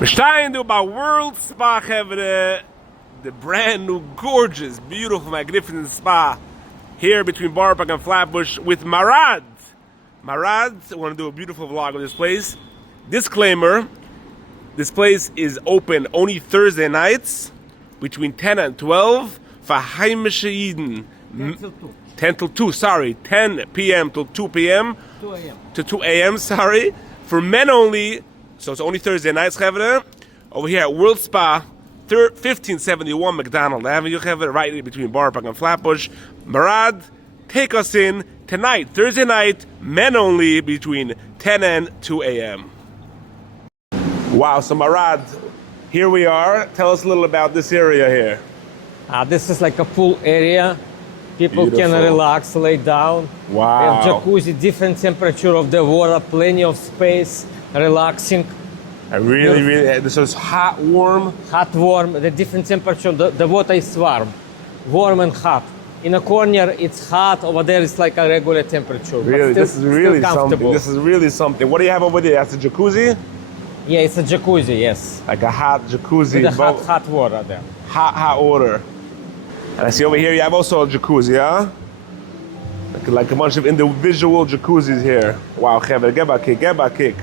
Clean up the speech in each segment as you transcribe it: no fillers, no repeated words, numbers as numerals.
We're starting to about World Spa 𝐓𝐻𝐿, the brand new, gorgeous, beautiful, magnificent spa here between Borough Park and Flatbush with Marad. Marad, I want to do a beautiful vlog of this place. Disclaimer, this place is open only Thursday nights between 10 and 12 for heimische Jiden. 10 till 2, sorry. 10 p.m. till 2 p.m. 2 a.m. to 2 a.m., sorry. For men only, so it's only Thursday nights, 𝐓𝐻𝐿. Over here at World Spa, 1571 McDonald Ave, 𝐓𝐻𝐿, right between Borough Park and Flatbush. Marad, take us in tonight, Thursday night, men only, between 10 and 2 a.m. Wow, so Marad, here we are. Tell us a little about this area here. This is like a pool area. People Beautiful. can relax, lay down. Wow. We have jacuzzi, different temperature of the water, plenty of space, relaxing. I really, this is hot, warm. Hot, warm, the different temperature. The water is warm and hot. In a corner, it's hot. Over there, it's like a regular temperature. Really, still, this is really still something. This is really something. What do you have over there? That's a jacuzzi? Yeah, it's a jacuzzi, yes. Like a hot jacuzzi. With the hot water there. Hot water. And I see over here you have also a jacuzzi, huh? Like a bunch of individual jacuzzis here. Wow, 𝐓𝐻𝐿, 𝐓𝐻𝐿.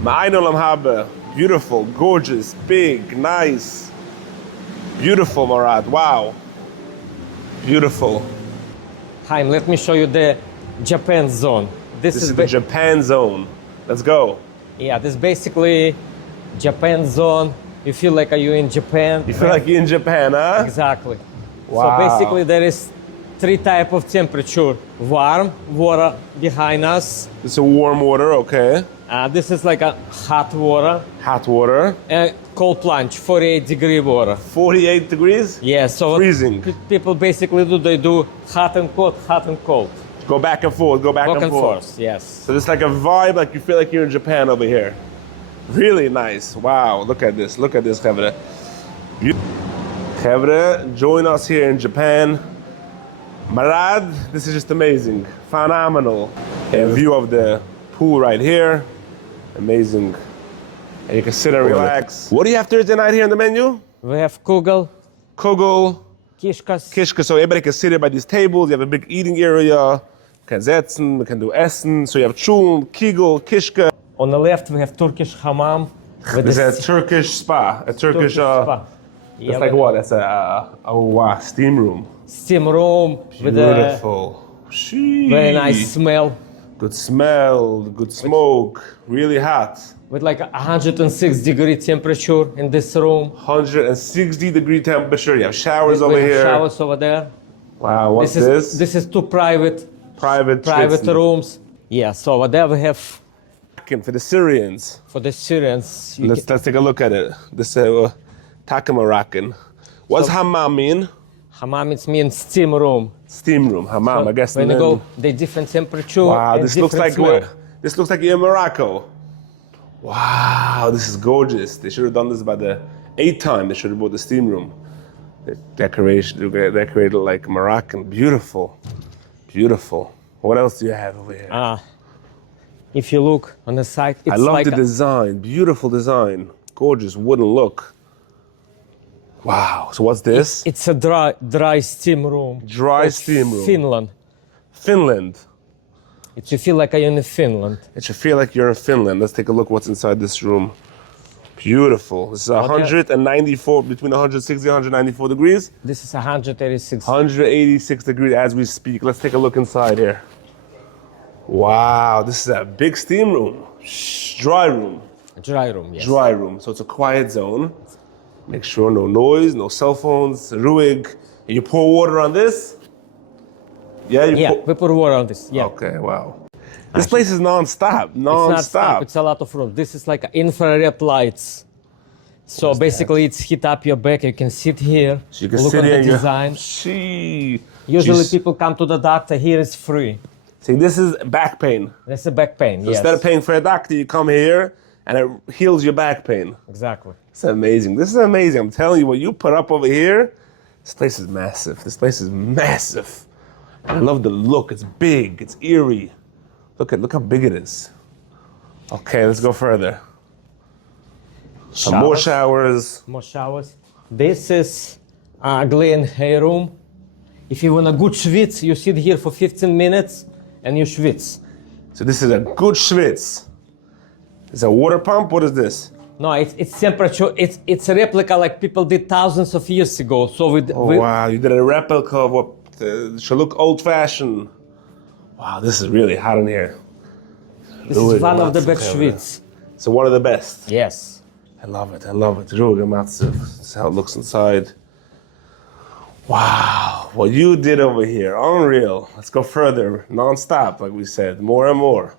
Ma'aynolam habe. Beautiful, gorgeous, big, nice. Beautiful, Marad. Wow. Beautiful. Chaim, let me show you the Japan zone. This is the Japan zone. Let's go. Yeah, this is basically Japan zone. You feel like you're in Japan. You feel like you're in Japan, huh? Exactly. Wow. So basically there is 3 types of temperature. Warm water behind us. It's a warm water, okay. This is like a hot water. Hot water. And cold plunge, 48-degree water. 48 degrees? Yeah, so freezing. People basically they do hot and cold, hot and cold. Go back and forth, go back and forth. Yes. So it's like a vibe, like you feel like you're in Japan over here. Really nice. Wow, look at this, 𝐓𝐻𝐿. 𝐓𝐻𝐿, join us here in Japan. Marad, this is just amazing. Phenomenal. A view of the pool right here. Amazing. And you can sit and relax. What do you have Thursday night here on the menu? We have KUGEL, 𝐓𝐻𝐿, 𝐓𝐻𝐿. So everybody can sit here by these tables. You have a big eating area. We can setzen, we can do essen. So you have CHOLENT, 𝐓𝐻𝐿, 𝐓𝐻𝐿. On the left we have Turkish Hamam. This is a Turkish spa. A Turkish spa. It's like what? That's a steam room. Steam room with a very nice smell. Good smell, good smoke, really hot. With like 106-degree temperature in this room. 160-degree temperature. You have showers over here. Showers over there. Wow, what's this? This is 2 private rooms. Yeah, so over there we have for the Syrians. For the Syrians. Let's take a look at it. This is Moroccan. What's Hamam mean? Hamam means steam room. Steam room, Hamam, So I guess. when you go, the different temperature. Wow, and this looks like smell. This looks like you're in Morocco. Wow, this is gorgeous. They should have done this by the 8th time. They should have bought the steam room. The decorated like Moroccan. Beautiful, beautiful. What else do you have over here? If you look on the side, it's I love the design. Beautiful design. Gorgeous wooden look. Wow. So what's this? It's a dry steam room. Dry steam room. Finland. Finland. You feel like you're in Finland. It should feel like you're in Finland. Let's take a look what's inside this room. Beautiful. This is 194, between 160 and 194 degrees. This is 186. 186 degrees as we speak. Let's take a look inside here. Wow, this is a big steam room. Dry room. Dry room, yes. Dry room. So it's a quiet zone. Make sure no noise, no cell phones, ruhig. And you pour water on this? Yeah, we put water on this. Yeah. Okay, wow. This place is non-stop, non-stop. It's not stop, it's a lot of room. This is like infrared lights. So basically it's heat up your back. You can sit here, so you can look sit at the here design. Usually people come to the doctor, here is free. See, this is back pain. That's a back pain, so yes. Instead of paying for a doctor, you come here and it heals your back pain. Exactly. It's amazing. This is amazing. I'm telling you, what you put up over here, this place is massive. This place is massive. I love the look. It's big. It's eerie. Look how big it is. Okay, let's go further. Some more showers. More showers. This is Glen hair room. If you want a good schwitz, you sit here for 15 minutes and you schwitz. So this is a good schwitz. It's a water pump? What is this? No, it's temperature. It's a replica like people did thousands of years ago. So wow, you did a replica of what should look old-fashioned. Wow, this is really hot in here. This is one of the best schwitz. So one of the best? Yes. I love it, I love it. 𝐴𝐏𝐿𝐼. This is how it looks inside. Wow, what you did over here, unreal. Let's go further, non-stop, like we said, more and more.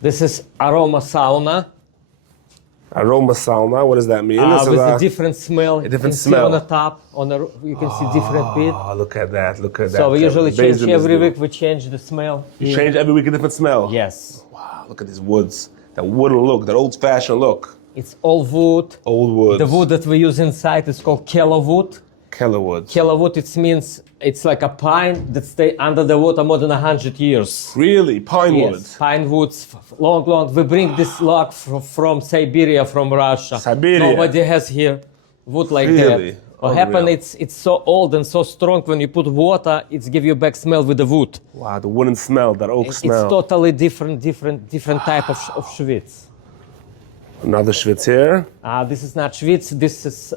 This is aroma sauna. Aroma sauna, what does that mean? With a different smell. A different smell. smell. On the top, you can see different bit. Oh, look at that, look at that. So we usually change every week, we change the smell. You change every week a different smell? Yes. Wow, look at these woods. That wooden look, that old-fashioned look. It's all wood. Old wood. The wood that we use inside is called 𝐓𝐻𝐿 wood. 𝐓𝐿 wood. It means it's like a pine that stay under the water more than 100 years. Really? Pine wood? Yes, pine woods, long. We bring this log from Siberia, from Russia. Siberia? Nobody has here wood like Really? that. What happened, it's so old and so strong, when you put water, it's give you back smell with the wood. Wow, the wooden smell, that oak smell. It's totally different type of schwitz. Another schwitz here. This is not schwitz, this is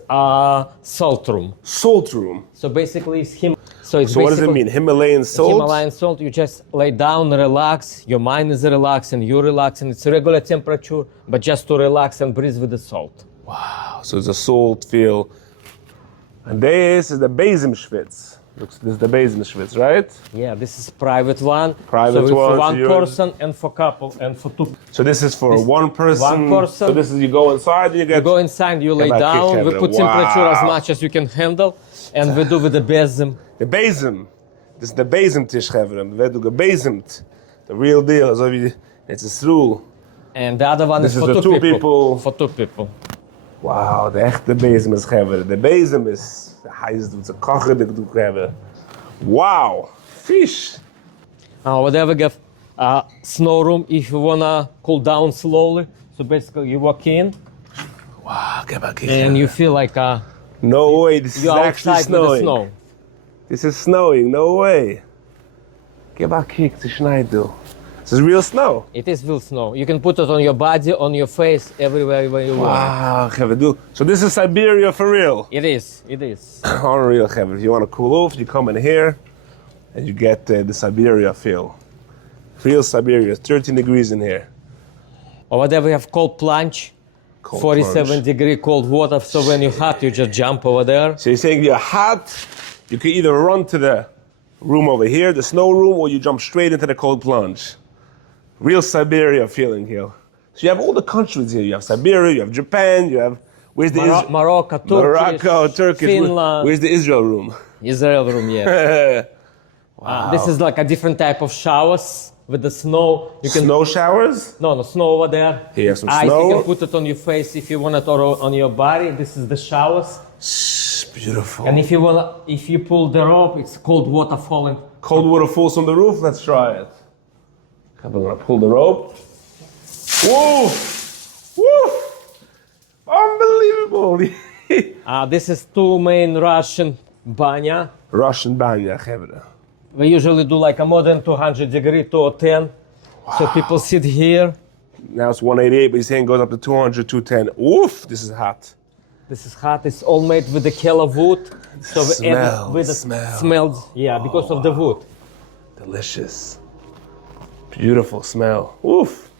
salt room. Salt room. So basically it's So what does it mean? Himalayan salt? Himalayan salt, you just lay down, relax, your mind is relaxed and you relax, and it's regular temperature, but just to relax and breathe with the salt. Wow, so it's a salt feel. And this is the Bezim schwitz. This is the Bezim schwitz, right? Yeah, this is private one. Private so one. for one person and for couple and for two. So this is for one person. One person. So this is, you go inside, you go inside, you lay down, we put temperature as much as you can handle, and we do with the Bezim. The Bezim. This is the Bezim tish, Chevron. We do the Bezimt. The real deal. So it's a srul. And the other one is for two people. For two people. Wow, de echte bezem is Chevron. The bezem is, hij doet ze kochen, dat doet Chevron. Wow, fish. Whatever, we have snow room if you wanna cool down slowly. So basically you walk in. Wow, and you feel like no way, this is actually snowing. With the snow. This is snowing, no way. Get back here, it's snowing. This is real snow. It is real snow. You can put it on your body, on your face, everywhere where you want. Wow, so this is Siberia for real? It is. Unreal, Chevron. If you want to cool off, you come in here and you get the Siberia feel. Real Siberia, 13 degrees in here. Or whatever, we have cold plunge. 47-degree cold water, so when you're hot, you just jump over there. So you're saying you're hot, you can either run to the room over here, the snow room, or you jump straight into the cold plunge. Real Siberia feeling here. So you have all the countries here. You have Siberia, you have Japan, you have... Where's the Morocco, Turkish, Finland. Where's the Israel room? Israel room, yeah. Wow. This is like a different type of showers with the snow. You can snow showers? No, snow over there. Here you have some ice, snow. you can put it on your face if you want it, or on your body. This is the showers. Beautiful. And if you pull the rope, it's cold water falling. Cold water falls on the roof? Let's try it. I'm gonna pull the rope. Whoa! Woo! Unbelievable! This is two main Russian banya. Russian banya, Chevron. We usually do like a more than 200 degree, 210. Wow. So people sit here. Now it's 188, but he's saying it goes up to 200, 210. Oof, this is hot. This is hot. It's all made with the 𝐓𝐿 wood. So smells. Yeah, because of the wood. Delicious. Beautiful smell. Oof.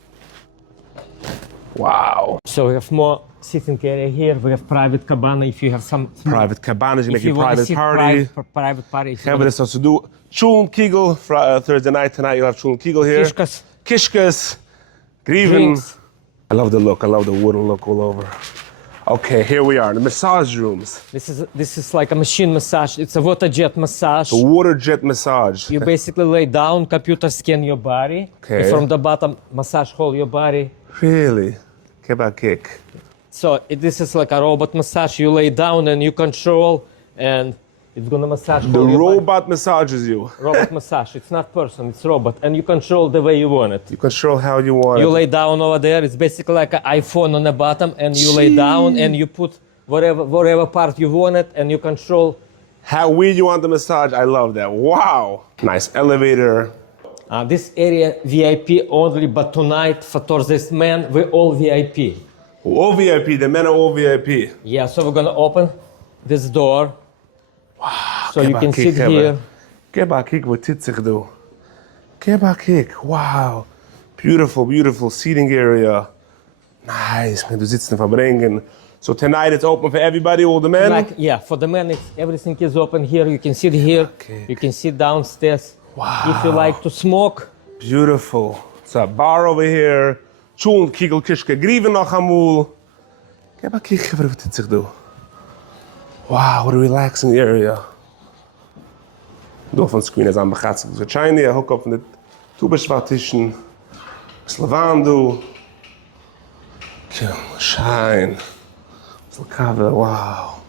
Wow. So we have more sitting area here. We have private cabana if you have some... Private cabanas, you make a private party. Private party. Hebben this also do 𝐴𝐏𝐿 Thursday night. Tonight you have 𝐴𝐏𝐿 here. Kishkas. Grieving. I love the look. I love the wooden look all over. Okay, here we are, the massage rooms. This is like a machine massage. It's a water jet massage. A water jet massage. You basically lay down, computer scan your body. Okay. From the bottom, massage whole your body. Really? So this is like a robot massage. You lay down and you control, and It's gonna massage The all your body. robot massages you. Robot massage. It's not person, it's robot. And you control the way you want it. You control how you want You it. lay down over there. It's basically like an iPhone on the bottom, and you lay down and you put whatever part you want it, and you control. How weird you want the massage. I love that. Wow. Nice elevator. This area VIP only, but tonight for Thursday's men, we're all VIP. All VIP. The men are all VIP. Yeah, so we're gonna open this door. Wow. So you can sit here. 𝐓𝐻𝐿𝐼 what titzig do. 𝐓𝐻𝐿𝐼. Wow. Beautiful, beautiful seating area. Nice. Du sitzen verbringen. So tonight it's open for everybody, all the men? Yeah, for the men, everything is open here. You can sit here. Okay. You can sit downstairs. Wow. If you like to smoke. Beautiful. It's a bar over here. 𝐴𝐿ENT 𝐓𝐻𝐿IVH noch amul. 𝐓𝐻𝐿𝐼 what titzig do. Wow, what a relaxing area. Door van het screen is aan begaat. So shiny, hook up van de toebeschwartischen. Slavando. Shine. Cover. Wow.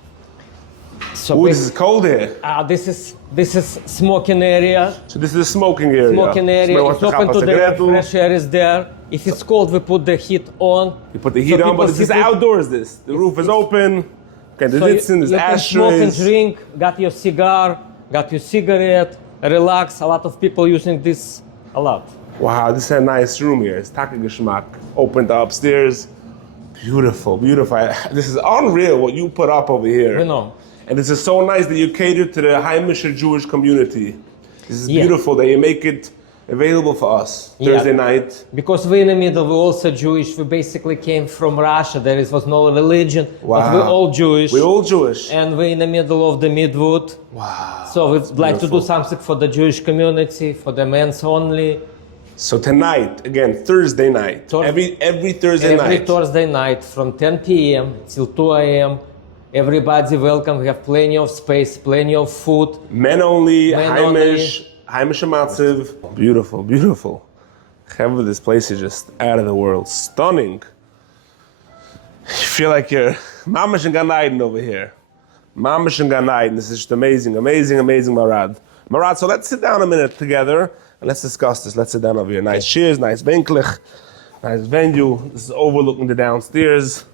So Ooh, this is cold here. This is smoking area. So this is the smoking area. Smoking area. It's open to the air. Fresh air is there. If it's cold, we put the heat on. You put the heat on, but this is outdoors. The roof is open. Okay, the sitzen, there's you can smoke and ashtrays. drink. Got your cigar. Got your cigarette. Relax. A lot of people using this a lot. Wow, this is a nice room here. It's Geschmack. Opened upstairs. Beautiful, beautiful. This is unreal what you put up over here. We know. And this is so nice that you cater to the Heimische Jewish community. This is beautiful that you make it available for us Thursday night. Because we're in the middle, we're also Jewish. We basically came from Russia. There was no religion, but we're all Jewish. We're all Jewish. And we're in the middle of the Midwood. Wow. So we'd like to do something for the Jewish community, for the men's only. So tonight, again, Thursday night. Every Thursday night. Every Thursday night from 10 p.m. till 2 a.m. Everybody welcome. We have plenty of space, plenty of food. Men only, Heimische Matziv. Beautiful, beautiful. This place is just out of the world. Stunning. You feel like you're Mamash and Gan Eden over here. Mamash and Gan Eden. This is just amazing, amazing, amazing, Marad. Marad, so let's sit down a minute together and let's discuss this. Let's sit down over here. Nice chairs, nice Benklich, nice venue. This is overlooking the downstairs.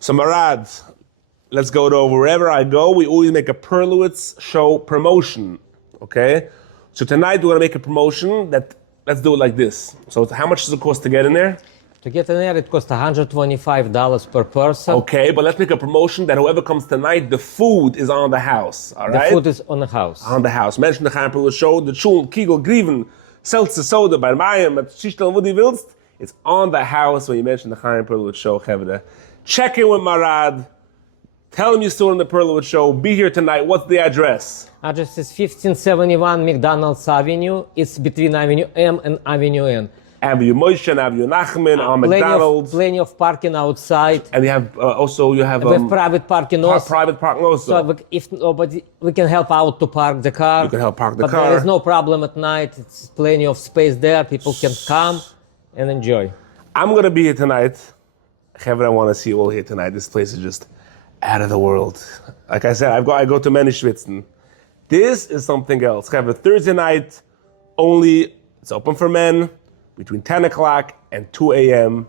So Marad, let's go to wherever I go. We always make a Perlowitz show promotion, okay? So tonight we're gonna make a promotion that, let's do it like this. So how much does it cost to get in there? To get in there, it costs $125 per person. Okay, but let's make a promotion that whoever comes tonight, the food is on the house, all right? The food is on the house. On the house. Menschen, die gaan Perlowitz show, the 𝐴𝐿ENT 𝐓𝐻𝐿IVH, Seltzer Soda, bei Mayim, mit Schichtel, wo du willst. It's on the house when you mention the Chaim Perlowitz show, Chevre. Check in with Marad. Tell him you saw in the Perlowitz show. Be here tonight. What's the address? Address is 1571 McDonald Avenue. It's between Avenue M and Avenue N. Avenue Moshe and Avenue Nachman on McDonald's. Plenty of parking outside. And you have We have private parking also. Private parking also. So if nobody, we can help out to park the car. You can help park the car. But there is no problem at night. It's plenty of space there. People can come and enjoy. I'm going to be here tonight. Chevre, I want to see you all here tonight. This place is just out of the world. Like I said, I go to many schwitzen. This is something else. Chevre, Thursday night only. It's open for men. Between 10 o'clock and 2 a.m.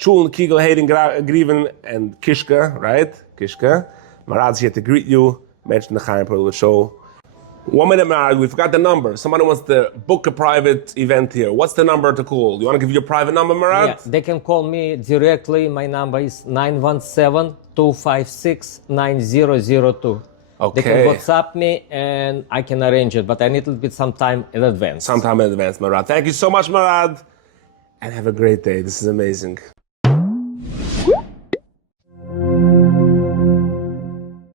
𝐴𝐿ENT 𝐓𝐻𝐿IVH and Kishka, right? Kishka. Marad's here to greet you. Mention the Chaim Perlowitz show. 1 minute, Marad, we forgot the number. Somebody wants to book a private event here. What's the number to call? You want to give your private number, Marad? Yeah, they can call me directly. My number is 917-256-9002. Okay. They can WhatsApp me and I can arrange it, but I need a little bit some time in advance. Sometime in advance, Marad. Thank you so much, Marad. And have a great day. This is amazing.